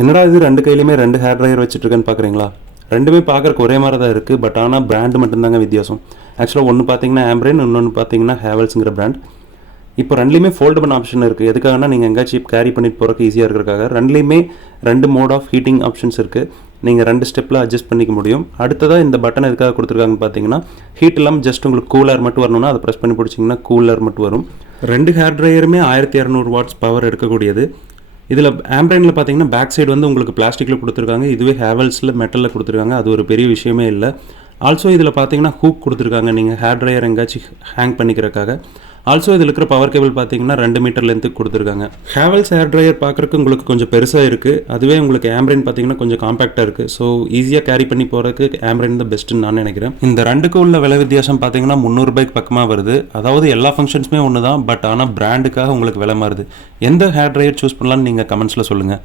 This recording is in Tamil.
என்னடா இது ரெண்டு கையிலுமே ரெண்டு ஹேர் ட்ரையர் வச்சுட்ருக்கேன்னு பார்க்குறீங்களா? ரெண்டுமே பார்க்குறக்கு ஒரே மாதிரி தான் இருக்குது. பட் ஆனால் பிராண்டு மட்டும்தாங்க வித்தியாசம். ஆக்சுவலாக ஒன்று பார்த்தீங்கன்னா ஆம்ப்ரேன், இன்னொன்று பார்த்தீங்கன்னா ஹேவல்ஸுங்கிற பிராண்ட். இப்போ ரெண்டுலேயுமே ஃபோல்டபிள் ஆப்ஷன் இருக்குது. எதுக்காகனா நீங்கள் எங்கேயாச்சும் கேரி பண்ணிட்டு போகிறக்கு ஈஸியாக இருக்கிறக்காக. ரெண்டுலேயுமே 2 மோட் ஆஃப் ஹீட்டிங் ஆப்ஷன்ஸ் இருக்குது. நீங்கள் 2 ஸ்டெப்பில் அட்ஜஸ்ட் பண்ணிக்க முடியும். அடுத்ததாக இந்த பட்டன் எதுக்காக கொடுத்துருக்காங்கன்னு பார்த்தீங்கன்னா, ஹீட் இல்லாமல் ஜஸ்ட் உங்களுக்கு கூலர் மட்டும் வரணும்னா அதை ப்ரெஸ் பண்ணி பிடிச்சிங்கன்னா கூலர் மட்டும் வரும். 2 ஹேர் ட்ரையருமே 1200 வாட்ஸ் பவர் எடுக்கக்கூடியது. இதில் ஆம்ப்ரேனில் பார்த்தீங்கன்னா பேக் சைடு வந்து உங்களுக்கு பிளாஸ்டிக்கில் கொடுத்துருக்காங்க. இதுவே ஹேவல்ஸில் மெட்டலில் கொடுத்துருக்காங்க. அது ஒரு பெரிய விஷயமே இல்லை. ஆல்சோ இதில் பார்த்தீங்கன்னா ஹூக் கொடுத்துருக்காங்க நீங்கள் ஹேர் ட்ரையர் எங்கேயாச்சும் ஹேங் பண்ணிக்கிறக்காக. ஆல்சோ இதில் இருக்கிற பவர் கேபிள் பார்த்தீங்கன்னா 2 மீட்டர் லென்த்துக்கு கொடுத்துருக்காங்க. ஹேவல்ஸ் ஹேர் ட்ரையர் பார்க்குறக்கு உங்களுக்கு கொஞ்சம் பெருசாக இருக்குது. அதுவே உங்களுக்கு ஆம்ப்ரேன் பார்த்தீங்கன்னா கொஞ்சம் காம்பேக்டாக இருக்குது. ஸோ ஈஸியாக கேரி பண்ணி போகிறதுக்கு ஆம்ப்ரேன் தான் பெஸ்ட்டுன்னு நான் நினைக்கிறேன். இந்த ரெண்டுக்கு உள்ள விலை வித்தியாசம் பார்த்தீங்கன்னா 300 ரூபாய்க்கு பக்கமாக வருது. அதாவது எல்லா ஃபங்க்ஷன்ஸுமே ஒன்று தான். பட் ஆனால் பிராண்டுக்காக உங்களுக்கு விலை மாறுது. எந்த ஹேர் ட்ரையர் சூஸ் பண்ணலான்னு நீங்கள் கமெண்ட்ஸில் சொல்லுங்கள்.